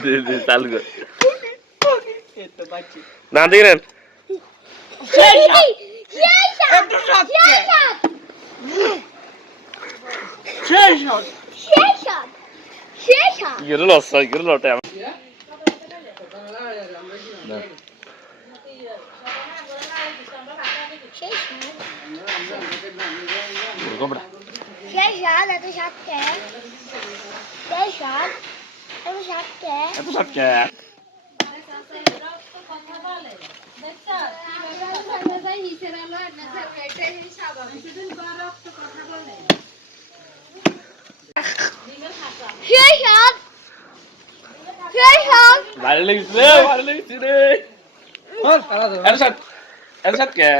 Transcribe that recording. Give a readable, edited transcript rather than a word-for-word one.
দে দে চালু কর এই তো বাচ্চি না দেখেন একটু সাথে গেল লস গেল লটে এত সাতকে ভালো লেগেছে ভালো লেগেছে রে এত সাতকে